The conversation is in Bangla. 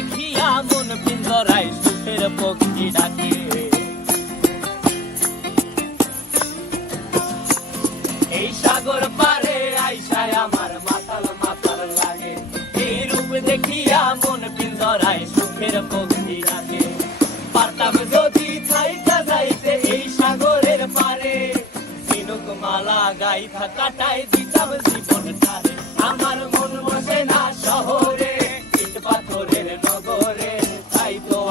দেখিয়া মন পিঞ্জরাই সুখের পক্ষী ডাকে। এই সাগর পারে আইসায় আমার মাতাল মাতাল লাগে। এই রূপ দেখিয়া মন পিঞ্জরাই সুখের পক্ষী ডাকে। পারতাম যদি থাইতা যাইতে এই সাগরের পারে। মালা গাইথা কাটাই দিতাম জীবনটারে আমার